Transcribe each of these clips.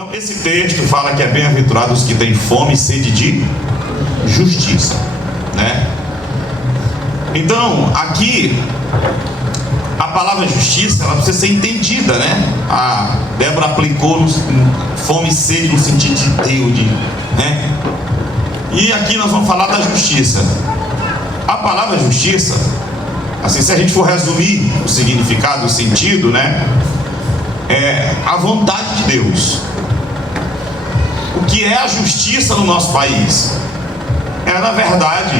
Então, esse texto fala que é bem-aventurados os que têm fome e sede de justiça, né? Então, aqui, a palavra justiça, ela precisa ser entendida, né? A Débora aplicou fome e sede no sentido de Deus, né? E aqui nós vamos falar da justiça. A palavra justiça, assim, se a gente for resumir o significado, o sentido, né? É a vontade de Deus. O que é a justiça no nosso país? É, na verdade,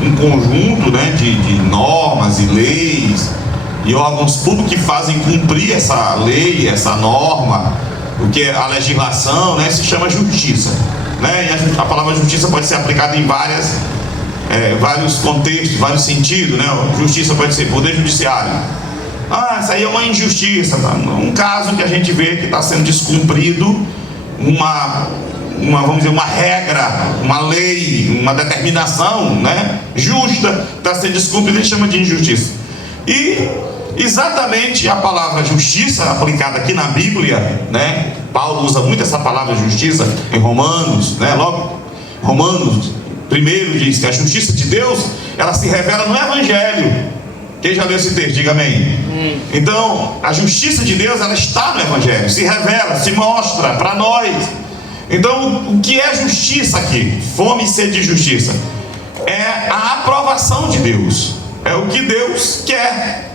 um conjunto, né, de normas e leis e órgãos públicos que fazem cumprir essa lei, essa norma, o que é a legislação, né, se chama justiça, né? E a palavra justiça pode ser aplicada em vários contextos, vários sentidos, né? Justiça pode ser poder judiciário. Isso aí é uma injustiça, tá? Um caso que a gente vê que está sendo descumprido vamos dizer, uma regra, uma lei, uma determinação, né, justa, está sendo descumprida, a gente chama de injustiça. E exatamente a palavra justiça aplicada aqui na Bíblia, né, Paulo usa muito essa palavra justiça em Romanos, né, logo Romanos primeiro diz que a justiça de Deus, ela se revela no Evangelho. Quem já leu esse texto, diga amém. Então, a justiça de Deus, ela está no Evangelho, se revela, se mostra para nós. Então, o que é justiça aqui? Fome e sede de justiça. É a aprovação de Deus. É o que Deus quer.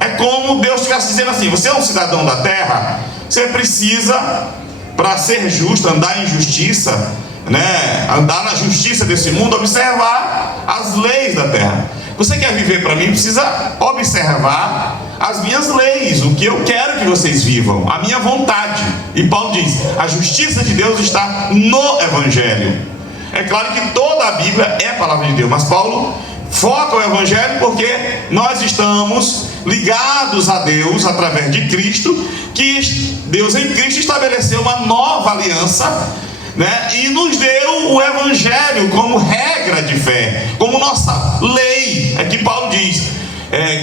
É como Deus estivesse dizendo assim: você é um cidadão da terra, você precisa, para ser justo, andar em justiça, né? Andar na justiça desse mundo, observar as leis da terra. Você quer viver para mim, precisa observar as minhas leis, o que eu quero que vocês vivam, a minha vontade. E Paulo diz: a justiça de Deus está no Evangelho. É claro que toda a Bíblia é a palavra de Deus, mas Paulo foca o Evangelho porque nós estamos ligados a Deus através de Cristo, que Deus em Cristo estabeleceu uma nova aliança, né? E nos deu o Evangelho como regra de fé, como nossa lei. É que Paulo diz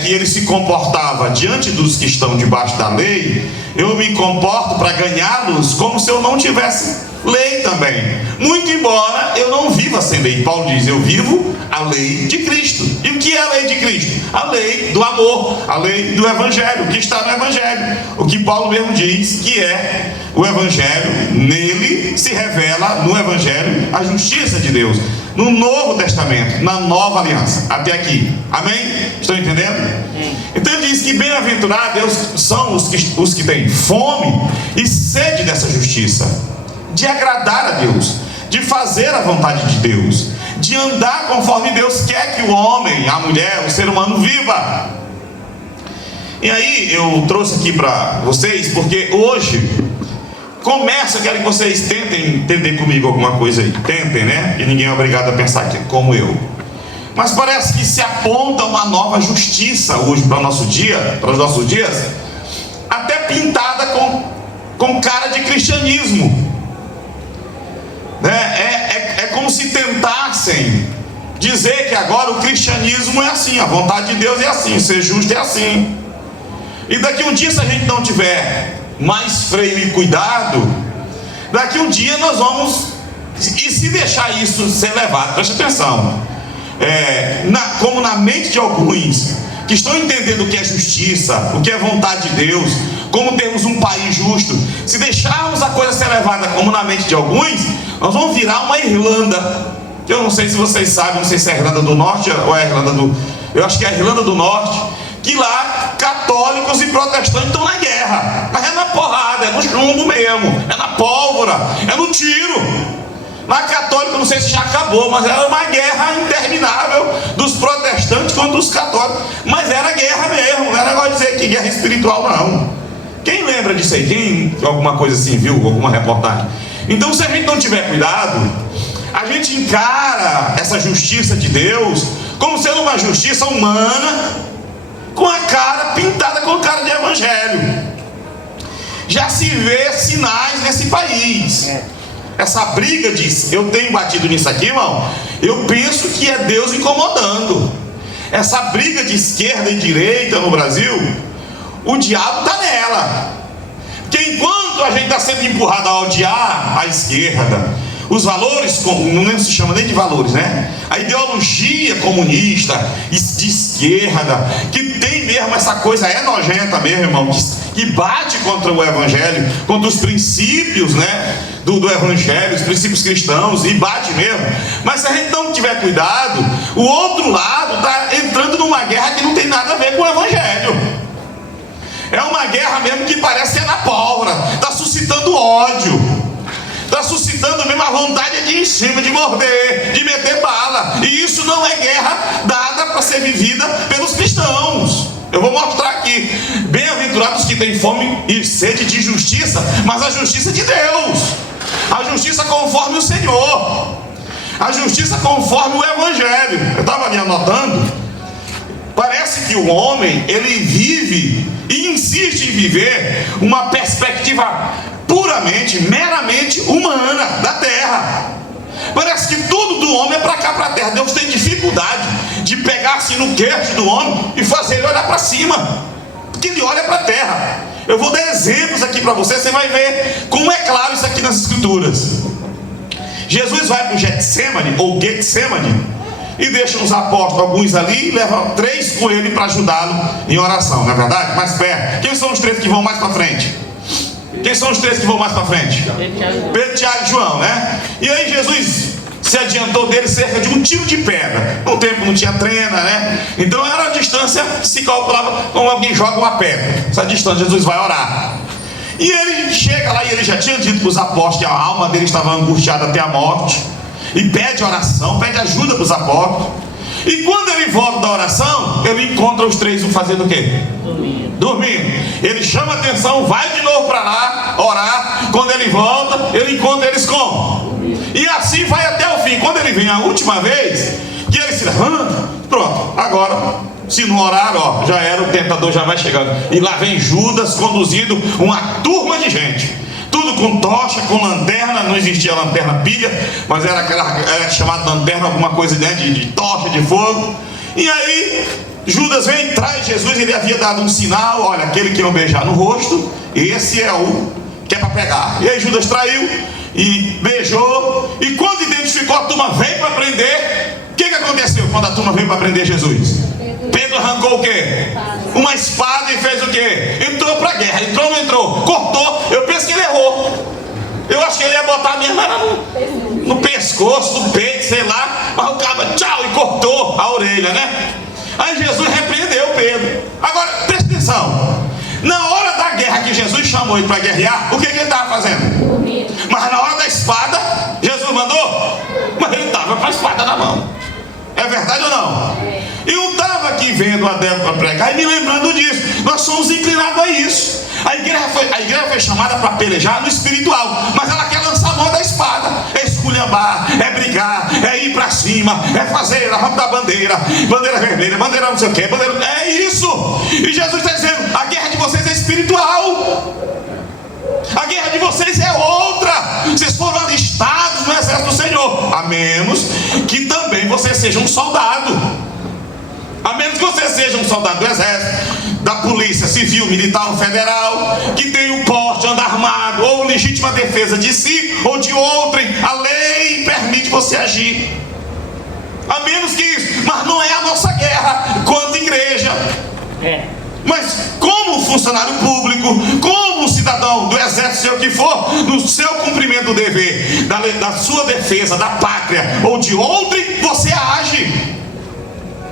que ele se comportava diante dos que estão debaixo da lei. Eu me comporto para ganhá-los como se eu não tivesse lei também, muito embora eu não viva sem lei. Paulo diz: eu vivo a lei de Cristo. E o que é a lei de Cristo? A lei do amor, a lei do Evangelho, que está no Evangelho. O que Paulo mesmo diz que é o Evangelho. Nele se revela, no Evangelho, a justiça de Deus, no Novo Testamento, na Nova Aliança. Até aqui, amém? Estão entendendo? Então ele diz que bem-aventurados são os que têm fome e sede dessa justiça, de agradar a Deus, de fazer a vontade de Deus, de andar conforme Deus quer que o homem, a mulher, o ser humano viva. E aí eu trouxe aqui para vocês, porque hoje eu quero que vocês tentem entender comigo alguma coisa aí. Tentem, né? E ninguém é obrigado a pensar aqui como eu. Mas parece que se aponta uma nova justiça hoje para o nosso dia, para os nossos dias, até pintada com cara de cristianismo. É como se tentassem dizer que agora o cristianismo é assim, a vontade de Deus é assim, ser justo é assim. E daqui um dia, se a gente não tiver mais freio e cuidado, daqui um dia nós vamos, e se deixar isso ser levado, preste atenção, como na mente de alguns que estão entendendo o que é justiça, o que é vontade de Deus, como termos um país justo, se deixarmos a coisa ser levada como na mente de alguns, nós vamos virar uma Irlanda. Eu não sei se vocês sabem, não sei se é a Irlanda do Norte ou é a Irlanda eu acho que é a Irlanda do Norte, que lá católicos e protestantes estão na guerra, mas é na porrada, é no chumbo mesmo, é na pólvora, é no tiro. Na católica, não sei se já acabou, mas era uma guerra interminável dos protestantes contra os católicos. Mas era guerra mesmo, não era negócio de dizer que guerra espiritual, não. Quem lembra disso aí? Quem alguma coisa assim viu, alguma reportagem? Então, se a gente não tiver cuidado, a gente encara essa justiça de Deus como sendo uma justiça humana, com a cara pintada com cara de evangelho. Já se vê sinais nesse país. Essa briga eu tenho batido nisso aqui, irmão, eu penso que é Deus incomodando. Essa briga de esquerda e direita no Brasil, o diabo está nela. Porque enquanto quando a gente está sendo empurrado a odiar a esquerda, os valores, não se chama nem de valores, né? A ideologia comunista, de esquerda, que tem mesmo essa coisa, é nojenta mesmo, irmão, que bate contra o evangelho, contra os princípios, né, do evangelho, os princípios cristãos, e bate mesmo. Mas se a gente não tiver cuidado, o outro lado está entrando numa guerra que não tem nada a ver com o evangelho. É uma guerra mesmo que parece que é na pólvora, está suscitando ódio, está suscitando mesmo a vontade de ir em cima, de morder, de meter bala. E isso não é guerra dada para ser vivida pelos cristãos. Eu vou mostrar aqui. Bem-aventurados que têm fome e sede de justiça, mas a justiça de Deus, a justiça conforme o Senhor, a justiça conforme o evangelho. Eu estava ali anotando. Parece que o homem, ele vive e insiste em viver uma perspectiva puramente, meramente humana da terra. Parece que tudo do homem é para cá, para a terra. Deus tem dificuldade de pegar assim no queixo do homem e fazer ele olhar para cima, porque ele olha para a terra. Eu vou dar exemplos aqui para você vai ver como é claro isso aqui nas escrituras. Jesus vai para o Getsemane, ou Getsemane, e deixa os apóstolos, alguns ali, e leva 3 com ele para ajudá-lo em oração, não é verdade? Mais perto. Quem são os 3 que vão mais para frente? Quem são os 3 que vão mais para frente? Pedro, Tiago e João, né? E aí Jesus se adiantou dele cerca de um tiro de pedra. No tempo não tinha trena, né? Então era a distância que se calculava como alguém joga uma pedra. Essa distância, Jesus vai orar. E ele chega lá e ele já tinha dito para os apóstolos que a alma dele estava angustiada até a morte. E pede oração, pede ajuda para os apóstolos. E quando ele volta da oração, ele encontra os 3 fazendo o quê? Dormindo. Ele chama a atenção, vai de novo para lá orar. Quando ele volta, ele encontra eles como? E assim vai até o fim. Quando ele vem a última vez, que ele se levanta, pronto, agora se não orar, ó, já era, o tentador já vai chegando. E lá vem Judas conduzindo uma turma de gente, tudo com tocha, com lanterna. Não existia lanterna pilha, mas era aquela, era chamada lanterna, alguma coisa dentro de tocha de fogo. E aí Judas vem, traz Jesus. Ele havia dado um sinal: olha, aquele que não beijar no rosto, esse é o que é para pegar. E aí Judas traiu e beijou. E quando identificou a turma, vem para prender. O que aconteceu quando a turma veio para prender Jesus? Pedro arrancou o quê? Uma espada e fez o quê? Entrou para a guerra. Entrou ou não entrou? Cortou. Eu penso que ele errou. Eu acho que ele ia botar mesmo era no pescoço, no peito, sei lá. Mas o cara, tchau, e cortou a orelha, né? Aí Jesus repreendeu Pedro. Agora, presta atenção. Na hora da guerra que Jesus chamou ele para guerrear, o que ele estava fazendo? Mas na hora da espada, Jesus mandou? Mas ele estava com a espada na mão. É verdade ou não? Eu estava aqui vendo a Débora pregar e me lembrando disso. Nós somos inclinados a isso. A igreja foi chamada para pelejar no espiritual, mas ela quer lançar a mão da espada. É esculhambar, é brigar, é ir para cima, é fazer a rampa da bandeira, bandeira vermelha, bandeira não sei o que, bandeira... É isso. E Jesus está dizendo: a guerra de vocês é espiritual. A guerra de vocês é outra. Vocês foram alistados no exército do Senhor, a menos que também você seja um soldado. A menos que você seja um soldado do exército, da polícia civil, militar ou federal, que tem o porte, anda armado, ou legítima defesa de si ou de outrem. A lei permite você agir. A menos que isso. Mas não é a nossa guerra quanto igreja. Mas como funcionário público, como cidadão do exército, seja o que for, no seu cumprimento do dever, da sua defesa, da pátria ou de outrem, você age.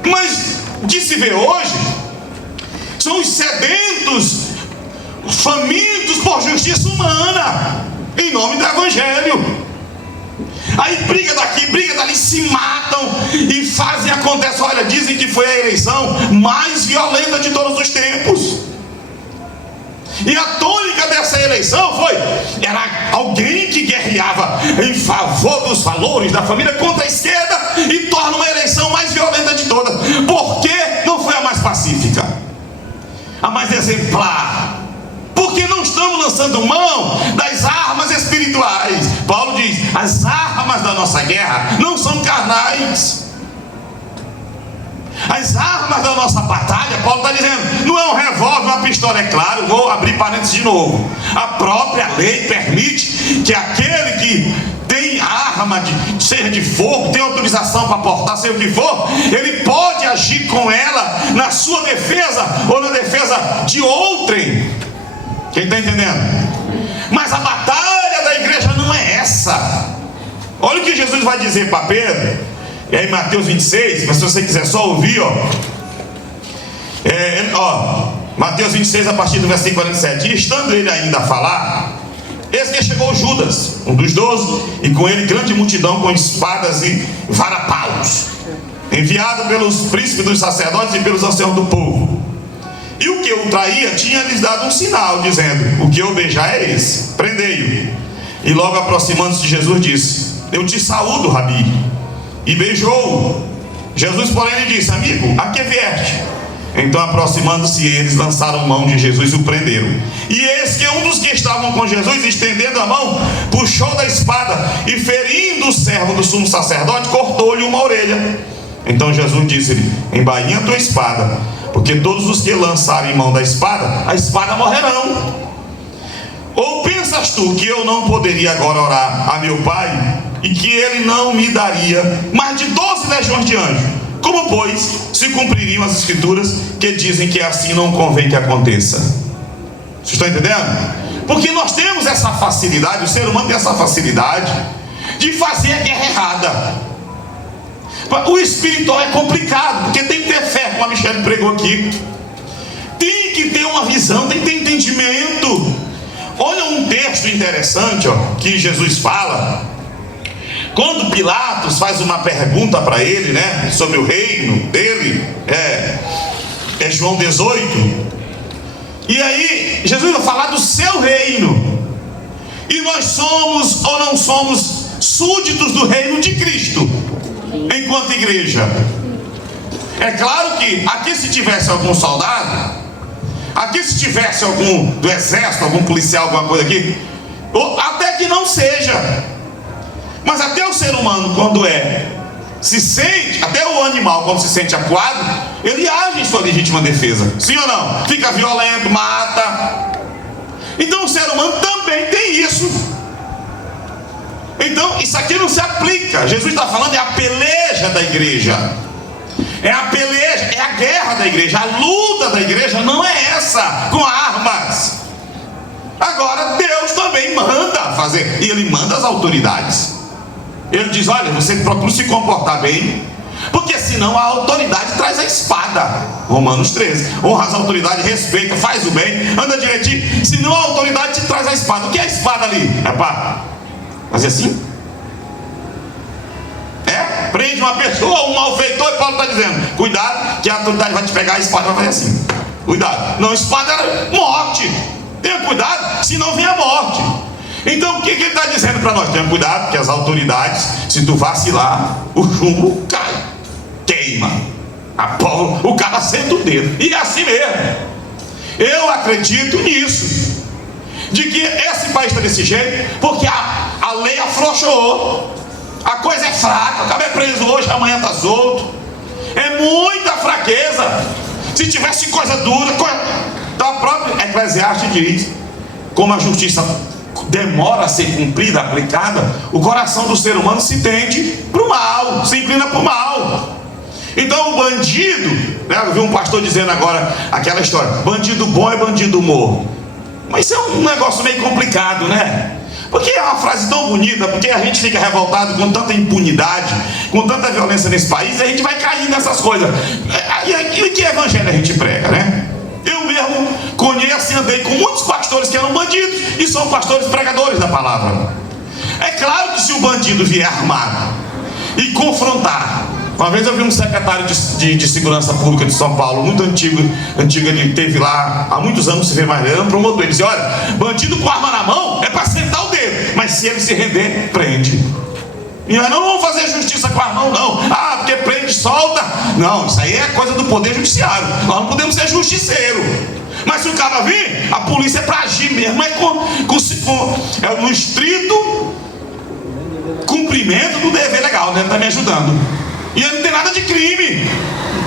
Mas o que se vê hoje são os sedentos, famintos por justiça humana, em nome do evangelho. Aí briga daqui, briga dali, se matam e fazem acontecer. Olha, dizem que foi a eleição mais violenta de todos os tempos. E a tônica dessa eleição era alguém que guerreava em favor dos valores da família contra a esquerda e torna uma eleição mais violenta de todas. Por que não foi a mais pacífica? A mais exemplar? Porque não estamos lançando mão das armas espirituais. Paulo diz: as armas da nossa guerra não são carnais. As armas da nossa batalha, Paulo está dizendo, não é um revólver, uma pistola, é claro. Vou abrir parênteses de novo. A própria lei permite que aquele que tem arma, seja de fogo, tem autorização para portar, seja o que for, ele pode agir com ela na sua defesa ou na defesa de outrem. Quem está entendendo? Mas a batalha da igreja não é essa. Olha o que Jesus vai dizer para Pedro. E aí Mateus 26, mas se você quiser só ouvir, Mateus 26 a partir do versículo 47. E estando ele ainda a falar, eis que chegou Judas, um dos 12, e com ele grande multidão com espadas e varapaus, enviado pelos príncipes dos sacerdotes e pelos anciãos do povo. E o que o traía tinha lhes dado um sinal, dizendo: o que eu beijar é esse, prendei-o. E logo aproximando-se de Jesus disse: eu te saúdo, Rabi. E beijou-o. Jesus, porém, lhe disse: amigo, a que vieste? Então, aproximando-se eles, lançaram mão de Jesus e o prenderam. E eis que um dos que estavam com Jesus, estendendo a mão, puxou da espada e, ferindo o servo do sumo sacerdote, cortou-lhe uma orelha. Então Jesus disse-lhe: embainha a tua espada, porque todos os que lançarem mão da espada, a espada morrerão. Ou pensas tu que eu não poderia agora orar a meu Pai, e que ele não me daria mais de 12 legiões de anjos? Como, pois, se cumpririam as escrituras que dizem que assim não convém que aconteça? Vocês estão entendendo? Porque nós temos essa facilidade, o ser humano tem essa facilidade de fazer a guerra errada. O espiritual é complicado, porque tem que ter fé, como a Michele pregou aqui. Tem que ter uma visão, tem que ter entendimento. Olha um texto interessante que Jesus fala. Quando Pilatos faz uma pergunta para ele, né, sobre o reino dele, é João 18. E aí Jesus vai falar do seu reino. E nós somos ou não somos súditos do reino de Cristo enquanto igreja? É claro que aqui, se tivesse algum soldado, aqui se tivesse algum do exército, algum policial, alguma coisa aqui, ou até que não seja, mas até o ser humano, quando se sente, até o animal, quando se sente acuado, ele age em sua legítima defesa, sim ou não? Fica violento, mata. Então o ser humano também tem isso. Então isso aqui não se aplica. Jesus está falando é a peleja da igreja, é a peleja, é a guerra da igreja. A luta da igreja não é essa com armas. Agora Deus também manda fazer, e Ele manda as autoridades. Ele diz: olha, você procura se comportar bem, porque senão a autoridade traz a espada. Romanos 13. Honra as autoridades, respeita, faz o bem, anda direitinho, senão a autoridade te traz a espada. O que é a espada ali? É para fazer assim? Prende uma pessoa, um malfeitor, e Paulo está dizendo: cuidado, que a autoridade vai te pegar a espada e vai fazer assim. Cuidado. Não, espada era morte. Tenha cuidado, senão vem a morte. Então o que ele está dizendo para nós? Tenha cuidado, que as autoridades, se tu vacilar, o chumbo cai, queima, o cara senta o dedo. E é assim mesmo. Eu acredito nisso, de que esse país está desse jeito porque a lei afrouxou. A coisa é fraca, o cara é preso hoje, amanhã está solto. É muita fraqueza. Se tivesse coisa dura, da própria Eclesiastes diz: como a justiça demora a ser cumprida, aplicada, o coração do ser humano se tende para o mal, se inclina para o mal. Então o bandido, né, eu vi um pastor dizendo agora aquela história: bandido bom é bandido morto. Mas isso é um negócio meio complicado, né? Porque é uma frase tão bonita, porque a gente fica revoltado com tanta impunidade, com tanta violência nesse país, e a gente vai caindo nessas coisas. E que evangelho a gente prega, né? Eu mesmo conheço e andei com muitos pastores que eram bandidos e são pastores pregadores da palavra. É claro que se o bandido vier armado e confrontar. Uma vez eu vi um secretário de segurança pública de São Paulo, muito antigo, ele teve lá há muitos anos, se vê mais, ele era um promotor. Ele disse: olha, bandido com arma na mão é para sentar o dedo, mas se ele se render, prende. E nós não vamos fazer justiça com a mão, não. Ah, porque prende, solta. Não, isso aí é coisa do poder judiciário. Nós não podemos ser justiceiro. Mas se o cara vir, a polícia é para agir mesmo, é no estrito cumprimento do dever legal, né? Ele está me ajudando. E ele não tem nada de crime.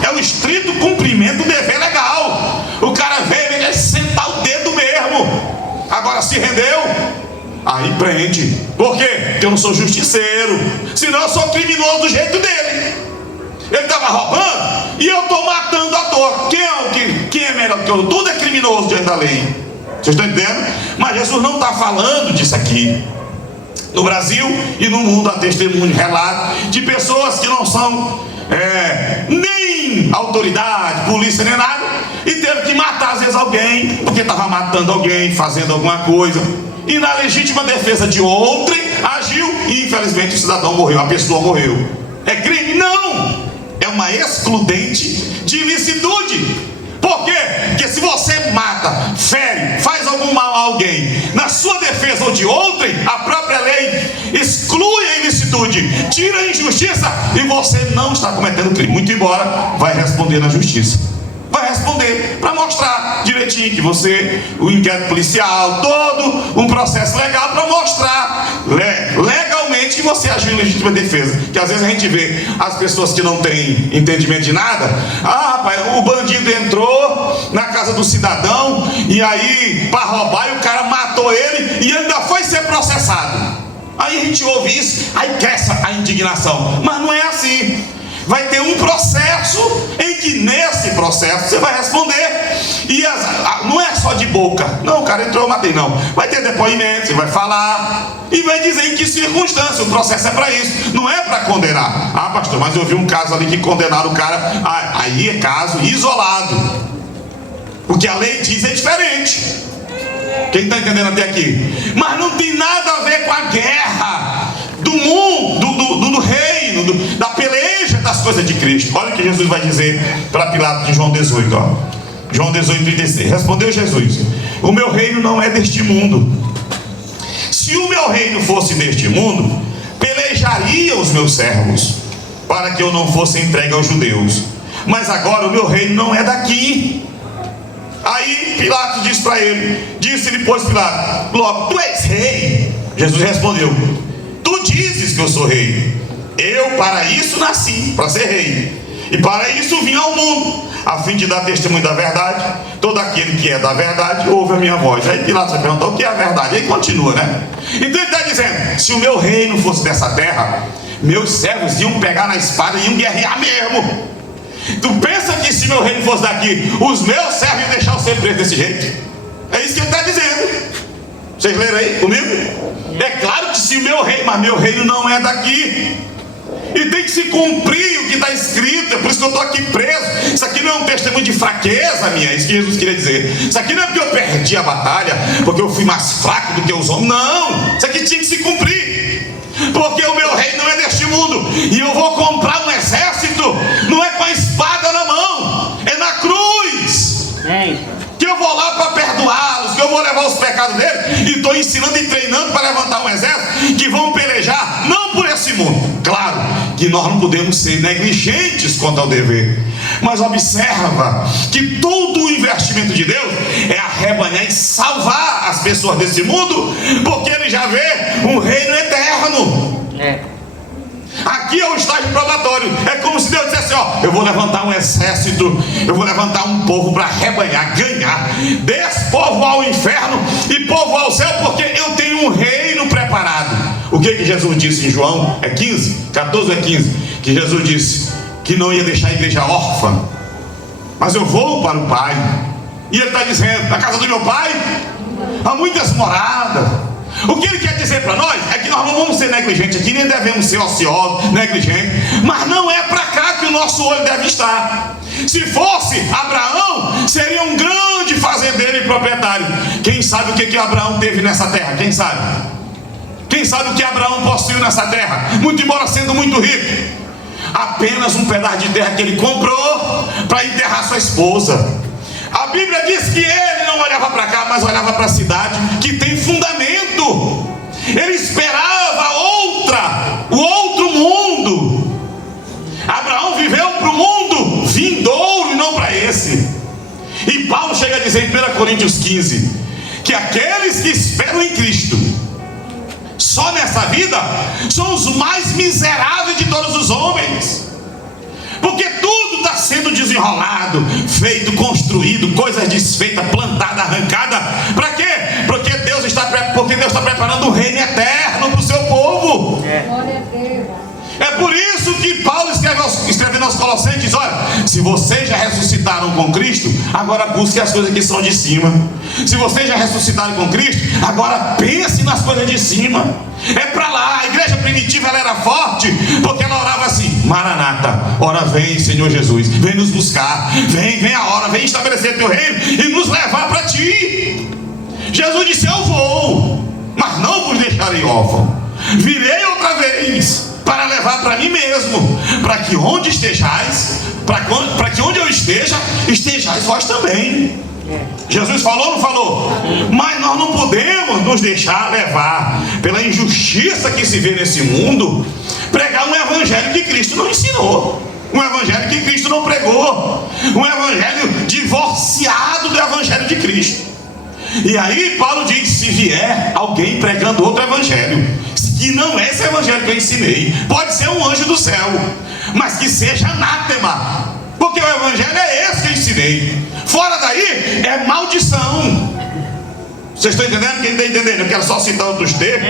é o estrito cumprimento do dever legal. O cara veio e quer sentar o dedo mesmo. Agora se rendeu, aí prende. Por quê? Porque eu não sou justiceiro, senão eu sou criminoso do jeito dele. Ele estava roubando e eu estou matando à toa. Quem é melhor que eu? Tudo é criminoso diante da lei. Vocês estão entendendo? Mas Jesus não está falando disso aqui. No Brasil e no mundo há testemunho, relato de pessoas que não são nem autoridade, polícia, nem nada, e teve que matar às vezes alguém, porque estava matando alguém, fazendo alguma coisa, e na legítima defesa de outrem agiu, e infelizmente o cidadão morreu, a pessoa morreu. É crime? Não! É uma excludente de ilicitude. Por quê? Porque se você mata, fere, faz algum mal a alguém, na sua defesa ou de outrem, a própria lei exclui a ilicitude, tira a injustiça, e você não está cometendo crime. Muito embora vai responder na justiça. Vai responder para mostrar direitinho que você, o inquérito policial, todo um processo legal para mostrar legalmente que você agiu em legítima defesa. Que às vezes a gente vê as pessoas que não têm entendimento de nada. Ah, rapaz, o bandido entrou na casa do cidadão e aí para roubar, e o cara matou ele e ainda foi ser processado. Aí a gente ouve isso, aí cresce a indignação. Mas não é assim. Vai ter um processo em que nesse processo você vai responder. E não é só de boca. Não, o cara entrou, eu matei. Não. Vai ter depoimento, você vai falar e vai dizer em que circunstância. O processo é para isso. Não é para condenar. Ah, pastor, mas eu vi um caso ali que condenaram o cara. Aí é caso isolado. O que a lei diz é diferente. Quem está entendendo até aqui? Mas não tem nada a ver com a guerra do mundo, do reino, da peleja das coisas de Cristo. Olha o que Jesus vai dizer para Pilatos em João 18, ó. João 18, 36. Respondeu Jesus: o meu reino não é deste mundo. Se o meu reino fosse deste mundo, pelejaria os meus servos, para que eu não fosse entregue aos judeus. Mas agora o meu reino não é daqui. Aí Pilatos disse para ele, disse-lhe, pois, Pilatos: logo, tu és rei? Jesus respondeu: tu dizes que eu sou rei. Eu para isso nasci, para ser rei, e para isso vim ao mundo, a fim de dar testemunho da verdade. Todo aquele que é da verdade ouve a minha voz. Aí Pilatos vai perguntar: o que é a verdade? Aí continua, né? Então ele está dizendo: se o meu reino fosse dessa terra, meus servos iam pegar na espada e iam guerrear mesmo. Tu pensa que se meu reino fosse daqui, os meus servos iam deixar eu ser preso desse jeito? É isso que ele está dizendo. Vocês leram aí comigo? É claro que se o meu reino, mas meu reino não é daqui. E tem que se cumprir o que está escrito. É por isso que eu estou aqui preso. Isso aqui não é um testemunho de fraqueza minha. É isso que Jesus queria dizer. Isso aqui não é porque eu perdi a batalha, porque eu fui mais fraco do que os homens. Não, isso aqui tinha que se cumprir. Porque o meu reino não é deste mundo. E eu vou comprar um exército. Não é com a espada na mão, é na cruz. Que eu vou lá para perdoá-los, que eu vou levar os pecados deles, e estou ensinando e treinando para levantar um exército que vão pelejar, não por esse mundo. Claro que nós não podemos ser negligentes quanto ao dever, mas observa que todo o investimento de Deus é arrebanhar e salvar as pessoas desse mundo, porque Ele já vê um reino eterno. Aqui é o estágio probatório. É como se Deus dissesse: ó, eu vou levantar um exército, eu vou levantar um povo para arrebanhar, ganhar, despovoar o inferno e povoar o céu, porque eu tenho um reino preparado. O que Jesus disse em João? É 15, 14 ou é 15? Que Jesus disse que não ia deixar a igreja órfã. Mas eu vou para o Pai. E Ele está dizendo: na casa do meu Pai há muitas moradas. O que Ele quer dizer para nós é que nós não vamos ser negligentes aqui, nem devemos ser ociosos, negligentes. Mas não é para cá que o nosso olho deve estar. Se fosse Abraão, seria um grande fazendeiro e proprietário. Quem sabe o que Abraão teve nessa terra? Quem sabe? Quem sabe o que Abraão possuiu nessa terra? Muito embora sendo muito rico, apenas um pedaço de terra que ele comprou para enterrar sua esposa. A Bíblia diz que ele não olhava para cá, mas olhava para a cidade que tem fundamento. Ele esperava o outro mundo. Abraão viveu para o mundo vindouro e não para esse. E Paulo chega a dizer em 1 Coríntios 15 que aqueles que esperam em Cristo só nessa vida são os mais miseráveis de todos os homens, porque tudo está sendo desenrolado, feito, construído, coisas desfeitas, plantadas, arrancadas. Para quê? Porque Deus está preparando um reino eterno para o seu povo. É por isso que Paulo escrevendo aos Colossenses, diz: olha, se vocês já ressuscitaram com Cristo, agora busque as coisas que são de cima. Se vocês já ressuscitaram com Cristo, agora pense nas coisas de cima. É para lá. A igreja primitiva, ela era forte porque ela orava assim: Maranata, ora vem Senhor Jesus, vem nos buscar, vem a hora, vem estabelecer teu reino e nos levar para ti. Jesus disse: eu vou, mas não vos deixarei órfão, virei outra vez para levar para mim mesmo, para que onde estejais, para que onde eu esteja, estejais vós também. Jesus falou ou não falou? Mas nós não podemos nos deixar levar pela injustiça que se vê nesse mundo, pregar um evangelho que Cristo não ensinou, um evangelho que Cristo não pregou, um evangelho divorciado do evangelho de Cristo. E aí Paulo diz: se vier alguém pregando outro evangelho, que não é esse evangelho que eu ensinei, pode ser um anjo do céu, mas que seja anátema, porque o evangelho é esse que eu ensinei. Fora daí é maldição. Vocês estão entendendo? Quem está entendendo? Eu quero só citar outros textos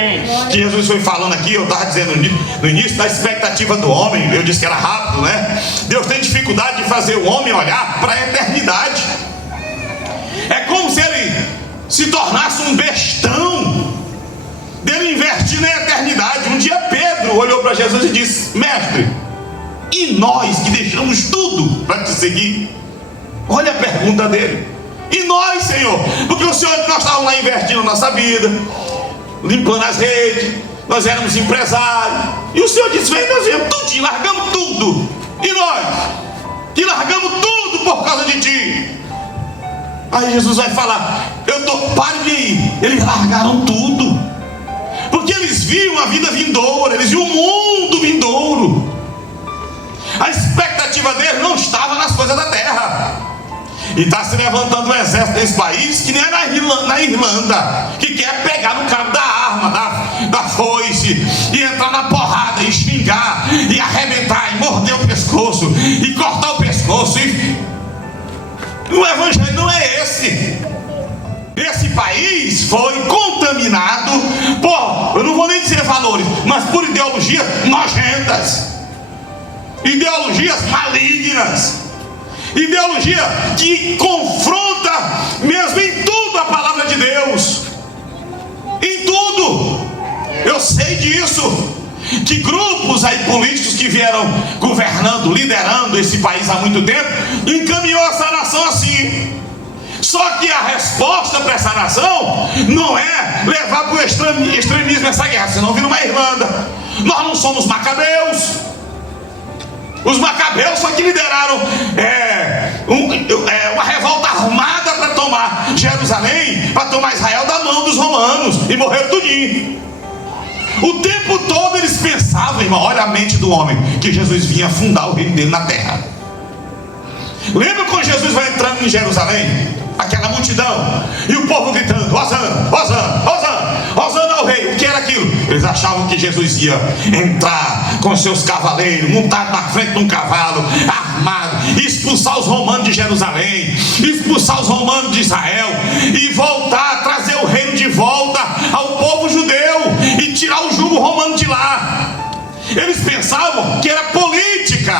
que Jesus foi falando aqui. Eu estava dizendo no início da expectativa do homem. Eu disse que era rápido, né? Deus tem dificuldade de fazer o homem olhar para a eternidade. É como se ele se tornasse um bestão, dele investir na eternidade. Um dia Pedro olhou para Jesus e disse: mestre, e nós que deixamos tudo para te seguir? Olha a pergunta dele: e nós, Senhor? Porque o Senhor, nós estávamos lá investindo nossa vida, limpando as redes, nós éramos empresários, e o Senhor disse: vem, nós viemos tudinho, largamos tudo. E nós, que largamos tudo por causa de ti? Aí Jesus vai falar: pare de ir. Eles largaram tudo, porque eles viam a vida vindoura, eles viam o mundo vindouro. A expectativa deles não estava nas coisas da terra. E está se levantando um exército desse país, que nem é na Irlanda, que quer pegar no cabo da arma, da foice, e entrar na porrada, e xingar, e arrebentar, e morder o pescoço, e cortar o pescoço. O evangelho não é esse. Esse país foi contaminado por, eu não vou nem dizer valores, mas por ideologias nojentas, ideologias malignas, ideologia que confronta mesmo em tudo a palavra de Deus. Em tudo. Eu sei disso, que grupos aí políticos que vieram governando, liderando esse país há muito tempo, encaminhou essa nação assim. Só que a resposta para essa nação não é levar para o extremismo essa guerra, senão vira uma Irlanda. Nós não somos macabeus. Os macabeus foi que lideraram uma revolta armada para tomar Jerusalém, para tomar Israel da mão dos romanos, e morreram tudinho. O tempo todo eles pensavam, irmão, olha a mente do homem, que Jesus vinha fundar o reino dele na terra. Lembra quando Jesus vai entrando em Jerusalém? Aquela multidão, e o povo gritando: Hosana, Hosana, Hosana, Hosana ao rei. O que era aquilo? Eles achavam que Jesus ia entrar com seus cavaleiros, montado na frente de um cavalo, armado, expulsar os romanos de Jerusalém, expulsar os romanos de Israel, e voltar, trazer o reino de volta ao povo judeu, e tirar o jugo romano de lá. Eles pensavam que era política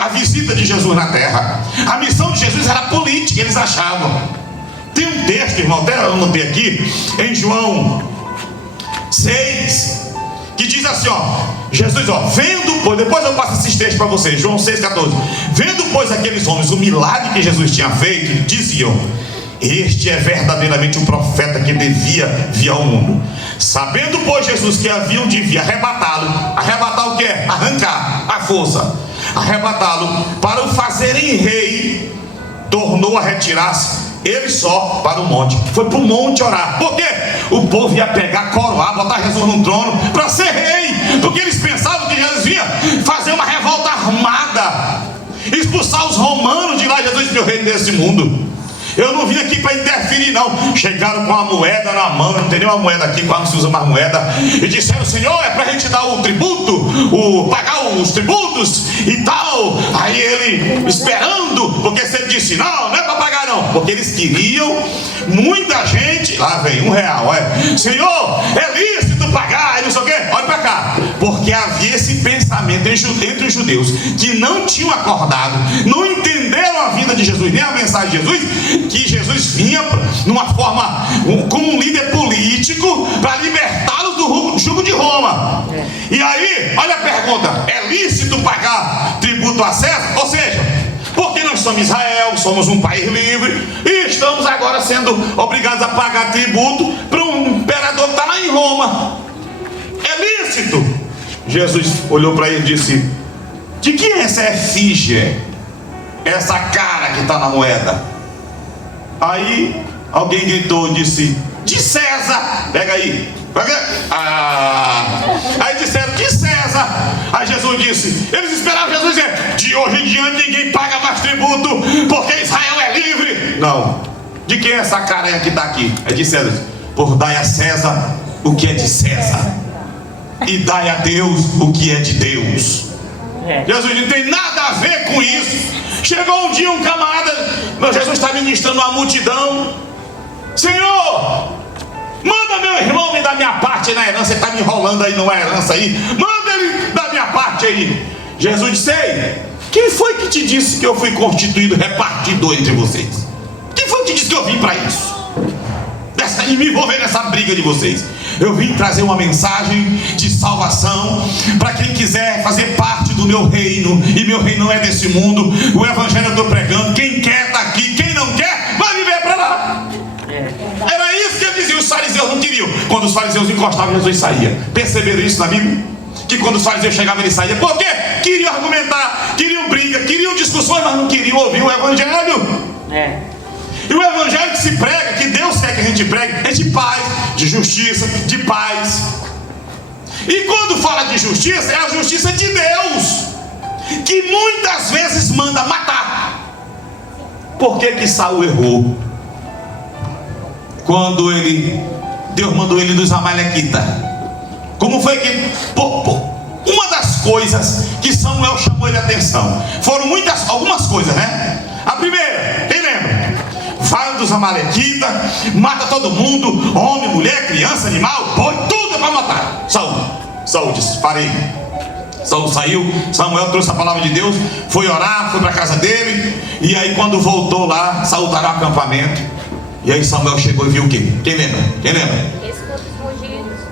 a visita de Jesus na terra. A missão de Jesus era política, eles achavam. Tem um texto, irmão, até eu anotei aqui, em João 6, que diz assim, Jesus, vendo, pois, depois eu passo esses textos para vocês, João 6,14. Vendo, pois, aqueles homens o milagre que Jesus tinha feito, diziam: este é verdadeiramente o profeta que devia vir ao mundo. Sabendo, pois, Jesus que haviam de vir arrebatá-lo. Arrebatar o que é? Arrancar a força. Arrebatá-lo para o fazerem rei, tornou a retirar-se ele só para o monte. Foi para o monte orar. Por quê? O povo ia pegar, coroar, botar Jesus no trono para ser rei, porque eles pensavam que Jesus ia fazer uma revolta armada, expulsar os romanos de lá. Jesus, meu reino desse mundo. Eu não vim aqui para interferir, não. Chegaram com a moeda na mão, não tem nenhuma moeda aqui, quase não se usa mais moeda. E disseram: Senhor, é para a gente dar o tributo, pagar os tributos e tal. Aí ele esperando, porque se ele disse: não, não é para pagar não, porque eles queriam muita gente. Lá vem R$1, Senhor, é lícito pagar, e não sei o quê. Olha para cá, porque havia esse pensamento entre os judeus que não tinham acordado, não entenderam a vinda de Jesus, nem a mensagem de Jesus, que Jesus vinha numa forma, como um líder político, para libertá-los do jugo de Roma. E aí, olha a pergunta: é lícito pagar tributo a César? Ou seja, porque nós somos Israel, somos um país livre, e estamos agora sendo obrigados a pagar tributo para um imperador que está lá em Roma. É lícito? Jesus olhou para ele e disse: de que é essa efígie, essa cara que está na moeda? Aí alguém gritou e disse: de César. Pega aí. Aí disseram: de César. Aí Jesus disse, eles esperavam Jesus dizer: de hoje em diante ninguém paga mais tributo, porque Israel é livre. Não. De quem é essa carinha que está aqui? É de César. Por dai a César o que é de César, e dai a Deus o que é de Deus. Jesus não tem nada a ver com isso. Chegou um dia um camarada, Jesus está ministrando uma multidão: Senhor, manda meu irmão me dar minha parte na herança. Ele está me enrolando aí numa herança aí. Manda ele dar minha parte aí. Jesus disse: ei, quem foi que te disse que eu fui constituído repartidor entre vocês? Quem foi que te disse que eu vim para isso? E me envolver nessa briga de vocês. Eu vim trazer uma mensagem de salvação para quem quiser fazer parte do meu reino. E meu reino não é desse mundo. O evangelho eu estou pregando. Quem quer está aqui, quem não quer vai viver para lá. Era isso que eu dizia. Os fariseus não queriam. Quando os fariseus encostavam, Jesus saía. Perceberam isso na Bíblia? Que quando os fariseus chegavam, ele saía. Por quê? Queriam argumentar, queriam briga, queriam discussões, mas não queriam ouvir o evangelho. E o evangelho que se prega, que Deus quer que a gente pregue, é de paz, de justiça, de paz. E quando fala de justiça, é a justiça de Deus, que muitas vezes manda matar. Por que Saul errou? Quando Deus mandou ele dos Amalequitas. Como foi que uma das coisas que Samuel chamou ele a atenção? Foram algumas coisas, né? A primeira, quem lembra? Vai dos Amalequitas, mata todo mundo, homem, mulher, criança, animal, boi, tudo é para matar. Saul disse: parei. Saul saiu, Samuel trouxe a palavra de Deus, foi orar, foi para a casa dele. E aí quando voltou lá, Saul estava no acampamento. E aí Samuel chegou e viu o quê? Quem lembra?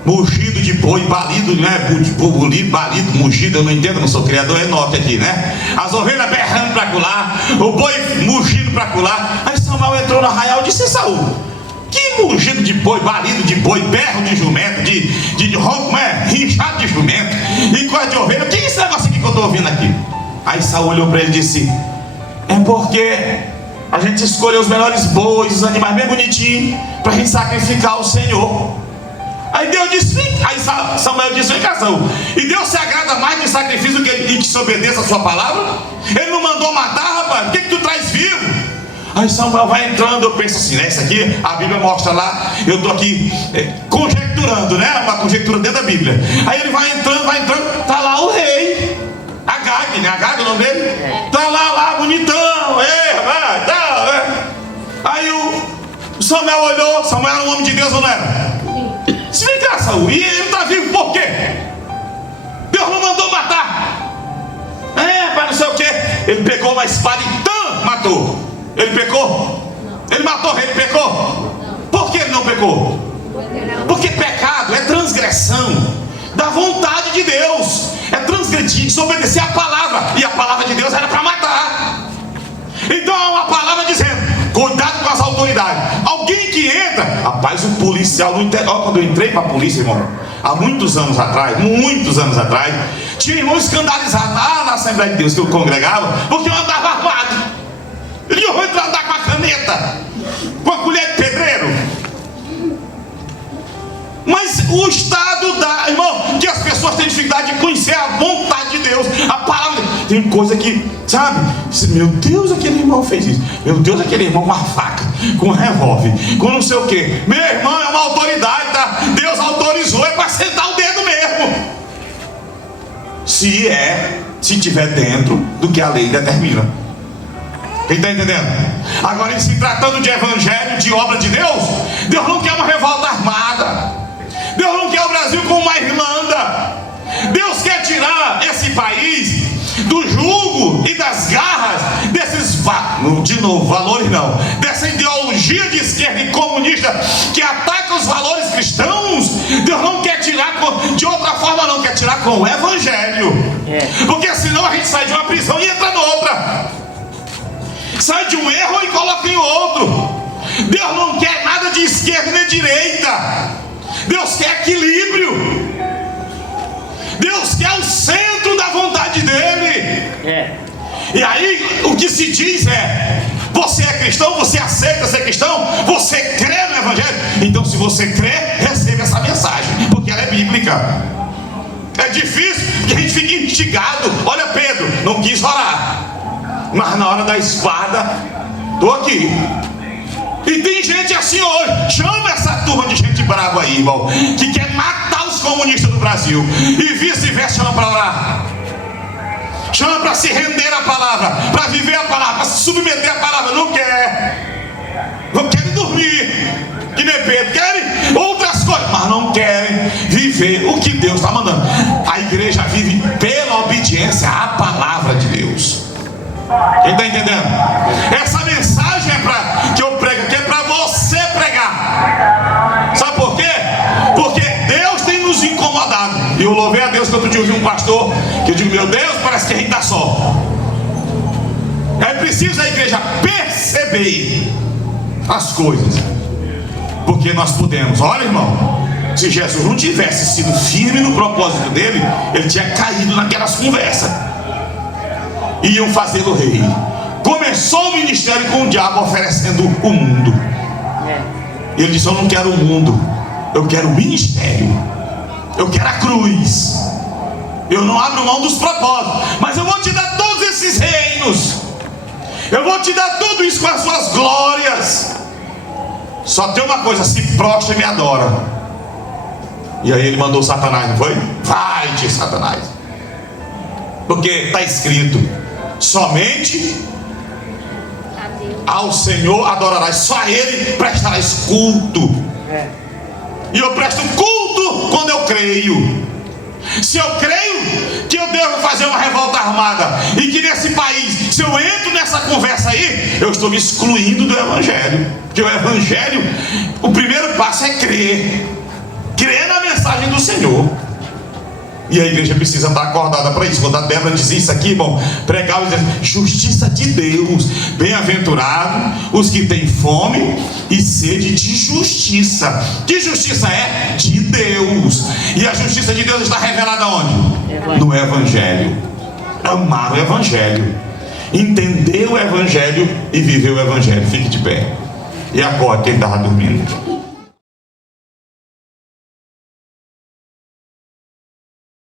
Mugido de boi, balido, né? Balido, mugido, eu não entendo, não sou criador, é Enoque aqui, né? As ovelhas berrando para colar, o boi mugindo para colar. Aí Samuel entrou no arraial e disse: Saul, que mugido de boi, balido de boi, berro de jumento, de ronco, rinchado de jumento, e coisa de ovelha, o que é esse negócio aqui que eu estou ouvindo aqui? Aí Saul olhou para ele e disse: é porque a gente escolheu os melhores bois, os animais bem bonitinhos, para a gente sacrificar ao Senhor. Aí Deus disse, aí Samuel disse: vem cá, Saul, e Deus se agrada mais de sacrifício do que se obedeça a sua palavra? Ele não mandou matar, rapaz, o que tu traz vivo? Aí Samuel vai entrando, eu penso assim, né? Isso aqui, a Bíblia mostra lá, eu estou aqui conjecturando, né? Uma conjectura dentro da Bíblia. Aí ele vai entrando, tá lá o rei, Agag, né? Agag é o nome dele? Tá lá, bonitão, Aí o Samuel olhou, Samuel era um homem de Deus ou não era? Se vem cá, Saul, e ele está vivo por quê? Deus não mandou matar. Para não sei o quê. Ele pegou uma espada e matou. Ele pecou? Não. Ele matou, ele pecou? Não. Por que ele não pecou? Porque pecado é transgressão da vontade de Deus. É transgredir, desobedecer a palavra. E a palavra de Deus era para matar. Então há uma palavra dizendo: cuidado com as autoridades. Alguém que entra, rapaz, o policial no interior. Quando eu entrei para a polícia, irmão, há muitos anos atrás, tinha irmão escandalizado lá na Assembleia de Deus que eu congregava, porque eu andava armado. Ele ia andar com a caneta, com a colher de pedreiro. Mas o Estado dá, irmão, que as pessoas têm dificuldade de conhecer a vontade de Deus, a palavra. tem coisa que, sabe? Meu Deus, aquele irmão fez isso. Meu Deus, aquele irmão com uma faca, com um revólver, com não sei o que. Meu irmão, é uma autoridade, tá? Deus autorizou, é para sentar o dedo mesmo. Se tiver dentro do que a lei determina. Quem está entendendo? Agora, em se tratando de evangelho, de obra de Deus, Deus não quer uma revolta armada. Deus não quer o Brasil como uma Irlanda. Deus quer tirar esse país do jugo e das garras desses, de novo, valores não, dessa ideologia de esquerda e comunista que ataca os valores cristãos. Deus não quer tirar de outra forma, não quer tirar com o evangelho. Porque senão a gente sai de uma prisão e entra noutra, sai de um erro e coloca em outro. Deus não quer nada de esquerda nem de direita. Deus quer equilíbrio. Deus quer o centro da vontade dele. E aí o que se diz é: você é cristão, você aceita ser cristão, você crê no evangelho. Então, se você crê, receba essa mensagem, porque ela é bíblica. É difícil que a gente fique instigado. Olha, Pedro não quis orar, mas na hora da espada, estou aqui. E tem gente assim hoje. Chama essa turma de gente brava aí, irmão, que quer matar os comunistas do Brasil, e vice-versa, chama para orar, chama para se render à palavra, para viver a palavra, para se submeter à palavra. Não querem dormir, que nem Pedro, querem outras coisas, mas não querem viver o que Deus está mandando. A igreja vive pela obediência à palavra de Deus. Quem está entendendo? Essa mensagem é para que eu prego aqui, é para você pregar. Sabe por quê? Porque Deus tem nos incomodado. E eu louvei a Deus que outro dia eu vi um pastor que eu digo: meu Deus, parece que a gente está só. É preciso a igreja perceber as coisas, porque nós podemos. Olha, irmão, se Jesus não tivesse sido firme no propósito dele, ele tinha caído naquelas conversas. Iam fazê-lo rei. Começou o ministério com o diabo oferecendo o mundo. Ele disse: eu não quero o mundo, eu quero o ministério, eu quero a cruz. Eu não abro mão dos propósitos, mas eu vou te dar todos esses reinos, eu vou te dar tudo isso com as suas glórias. Só tem uma coisa: se prostra e me adora. E aí ele mandou Satanás, não foi? Vai-te, Satanás, porque está escrito: somente ao Senhor adorarás, só a Ele prestarás culto. E eu presto culto quando eu creio. Se eu creio que eu devo fazer uma revolta armada, e que nesse país, se eu entro nessa conversa aí, eu estou me excluindo do evangelho. Porque o evangelho, o primeiro passo é crer na mensagem do Senhor. E a igreja precisa estar acordada para isso. Quando a Débora dizia isso aqui, irmão, pregava dizendo: justiça de Deus, bem-aventurado os que têm fome e sede de justiça. Que justiça é? De Deus. E a justiça de Deus está revelada onde? No evangelho. Amar o evangelho, entender o evangelho e viver o evangelho. Fique de pé e acorde quem estava dormindo.